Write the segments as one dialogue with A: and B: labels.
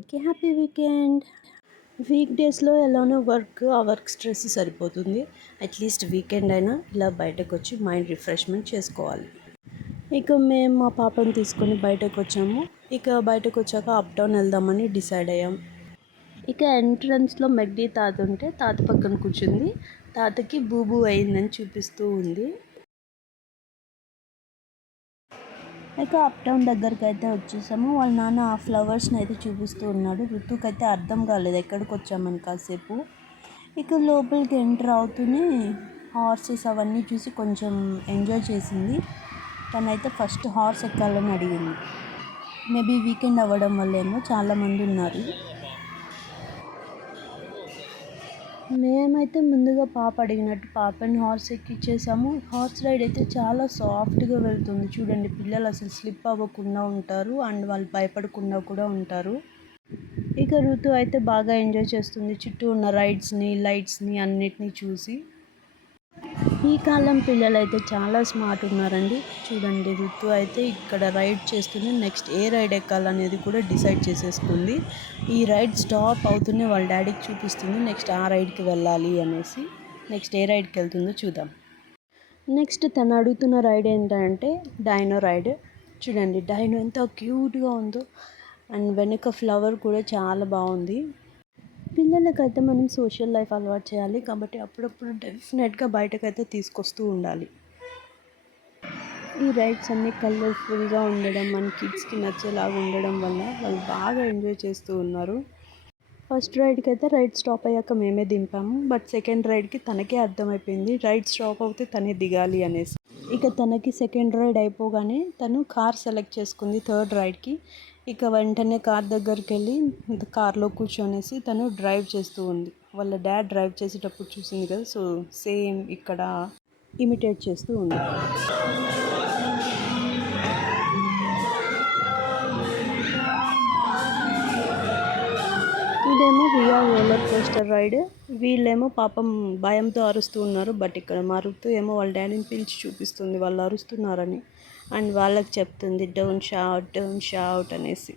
A: అందరికీ happy weekend. Week డేస్లో ఎలానో వర్క్ ఆ వర్క్ స్ట్రెస్ సరిపోతుంది. అట్లీస్ట్ వీకెండ్ అయినా ఇలా బయటకు వచ్చి మైండ్ రిఫ్రెష్మెంట్ చేసుకోవాలి. ఇక మేము మా పాపని తీసుకొని బయటకు వచ్చాము ఇక బయటకు వచ్చాక అప్ డౌన్ వెళ్దామని డిసైడ్ అయ్యాం. ఇక ఎంట్రన్స్లో మెగ్డీ తాత ఉంటే తాత పక్కన కూర్చుంది. తాతకి బూబు అయిందని చూపిస్తూ ఉంది. ఇక అప్ టౌన్ దగ్గరికి అయితే వచ్చేసాము. వాళ్ళ నాన్న ఆ ఫ్లవర్స్ని అయితే చూపిస్తూ ఉన్నాడు. ఋతుకి అయితే అర్థం కాలేదు. ఎక్కడికి వచ్చామని కాసేపు. ఇక లోపలికి ఎంటర్ అవుతూనే హార్సెస్ అవన్నీ చూసి కొంచెం ఎంజాయ్ చేసింది. తనైతే ఫస్ట్ హార్స్ ఎక్కాలని అడిగింది. మేబీ వీకెండ్ అవ్వడం వల్ల ఏమో చాలామంది ఉన్నారు. మేమైతే ముందుగా పాప అడిగినట్టు పాపని హార్స్ ఎక్కిచ్చేసాము. హార్స్ రైడ్ అయితే చాలా సాఫ్ట్గా వెళ్తుంది. చూడండి పిల్లలు అసలు స్లిప్ అవ్వకుండా ఉంటారు అండ్ వాళ్ళు భయపడకుండా కూడా ఉంటారు. ఇక ఋతు అయితే బాగా ఎంజాయ్ చేస్తుంది. చుట్టూ ఉన్న రైడ్స్ని లైట్స్ని అన్నిటినీ చూసి. ఈ కాలం పిల్లలు అయితే చాలా స్మార్ట్ ఉన్నారండి. చూడండి ఋతు అయితే ఇక్కడ రైడ్ చేస్తుంది. నెక్స్ట్ ఏ రైడ్ ఎక్కాలనేది కూడా డిసైడ్ చేసేసుకుంది. ఈ రైడ్ స్టాప్ అవుతూనే వాళ్ళ డాడీకి చూపిస్తుంది. నెక్స్ట్ ఆ రైడ్కి వెళ్ళాలి అనేసి. నెక్స్ట్ ఏ రైడ్కి వెళ్తుందో చూద్దాం. నెక్స్ట్ తను అడుగుతున్న రైడ్ ఏంటంటే డైనో రైడ్. చూడండి డైనో ఎంత క్యూట్గా ఉందో. అండ్ వెనుక ఫ్లవర్ కూడా చాలా బాగుంది. పిల్లలకైతే మనం సోషల్ లైఫ్ అలవాటు చేయాలి కాబట్టి అప్పుడప్పుడు డెఫినెట్గా బయటకైతే తీసుకొస్తూ ఉండాలి. ఈ రైడ్స్ అన్నీ కలర్ఫుల్గా ఉండడం మన కిడ్స్కి నచ్చేలాగా ఉండడం వల్ల వాళ్ళు బాగా ఎంజాయ్ చేస్తూ ఉన్నారు. ఫస్ట్ రైడ్కి అయితే రైడ్ స్టాప్ అయ్యాక మేమే దింపాము. బట్ సెకండ్ రైడ్కి తనకే అర్థమైపోయింది. రైడ్ స్టాప్ అవుతే తనే దిగాలి అనేసి. ఇక తనకి సెకండ్ రైడ్ అయిపోగానే తను కార్ సెలెక్ట్ చేసుకుంది థర్డ్ రైడ్కి. ఇక వెంటనే కార్ దగ్గరికి వెళ్ళి కార్లో కూర్చొనేసి తను డ్రైవ్ చేస్తూ ఉంది. వాళ్ళ డాడ్ డ్రైవ్ చేసేటప్పుడు చూసింది కదా సో సేమ్ ఇక్కడ ఇమిటేట్ చేస్తూ ఉంది. ఇదేమో రియా రోలర్ కోస్టర్ రైడ్. వీళ్ళేమో పాపం భయంతో అరుస్తూ ఉన్నారు బట్ ఇక్కడ మరుగుతూ ఏమో వాళ్ళ డాడీని పిలిచి చూపిస్తుంది వాళ్ళు అరుస్తున్నారని. అండ్ వాళ్ళకి చెప్తుంది డోంట్ షౌట్ డోంట్ షౌట్ అనేసి.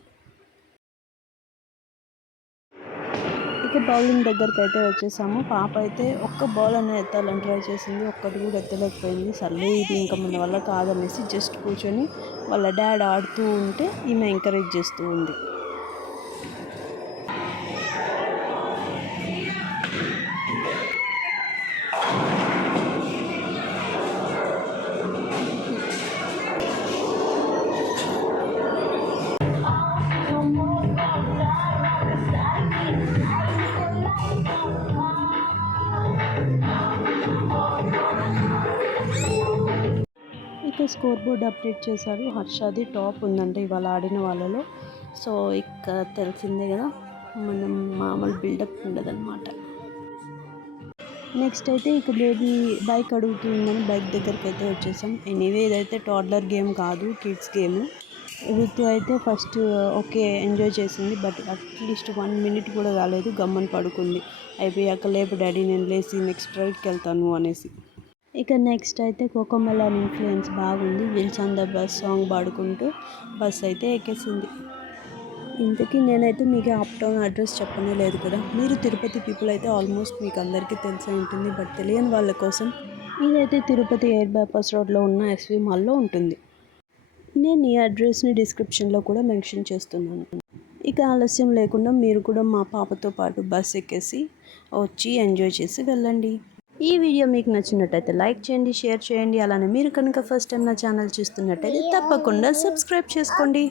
A: ఇక బౌలింగ్ దగ్గరికి అయితే వచ్చేసాము. పాప అయితే ఒక్క బౌల్ అనేది ఎత్తాలని ట్రై చేసింది. ఒక్కటి కూడా ఎత్తలేకపోయింది. సర్లే ఇది ఇంకా మన వల్ల కాదనేసి జస్ట్ కూర్చొని వాళ్ళ డాడ్ ఆడుతూ ఉంటే ఈమె ఎంకరేజ్ చేస్తూ ఉంది. అయితే స్కోర్ బోర్డ్ అప్డేట్ చేశారు. హర్షది టాప్ ఉందంటే ఇవాళ ఆడిన వాళ్ళలో. సో ఇక్కడ తెలిసిందే కదా మనం మామూలు బిల్డప్ ఉండదన్నమాట. నెక్స్ట్ అయితే ఇక బేబీ బైక్ అడుగుతుందని బైక్ దగ్గరికి అయితే వచ్చేసాం. ఎనీవే ఇదైతే టాడ్లర్ గేమ్ కాదు కిడ్స్ గేమ్. ఋతు అయితే ఫస్ట్ ఓకే ఎంజాయ్ చేసింది but at least one minute కూడా కాలేదు గమ్మని పడుకుంది. అయిపోయాక లేపు డాడీ నేను లేచి నెక్స్ట్ రైడ్కి వెళ్తాను అనేసి. ఇక నెక్స్ట్ అయితే కోకమలాన్ ఇన్ఫ్లుయెన్స్ బాగుంది. Wheels on the bus song పాడుకుంటూ బస్ అయితే ఎక్కేసింది. ఇంతకీ నేనైతే మీకు అప్ టౌన్ అడ్రస్ చెప్పనే లేదు కదా. మీరు తిరుపతి పీపుల్ అయితే ఆల్మోస్ట్ మీకు అందరికీ తెలిసే ఉంటుంది. బట్ తెలియని వాళ్ళ కోసం ఇదైతే తిరుపతి ఎయిర్ బైపాస్ రోడ్లో ఉన్న ఎస్వి మాల్లో ఉంటుంది. నేను ఈ అడ్రస్ని డిస్క్రిప్షన్లో కూడా మెన్షన్ చేస్తున్నాను. ఇక ఆలస్యం లేకుండా మీరు కూడా మా పాపతో పాటు బస్ ఎక్కేసి వచ్చి ఎంజాయ్ చేసి వెళ్ళండి. ఈ వీడియో మీకు నచ్చినట్టయితే లైక్ చేయండి షేర్ చేయండి. అలానే మీరు కనుక ఫస్ట్ టైం నా ఛానల్ చూస్తున్నట్టయితే తప్పకుండా సబ్స్క్రైబ్ చేసుకోండి.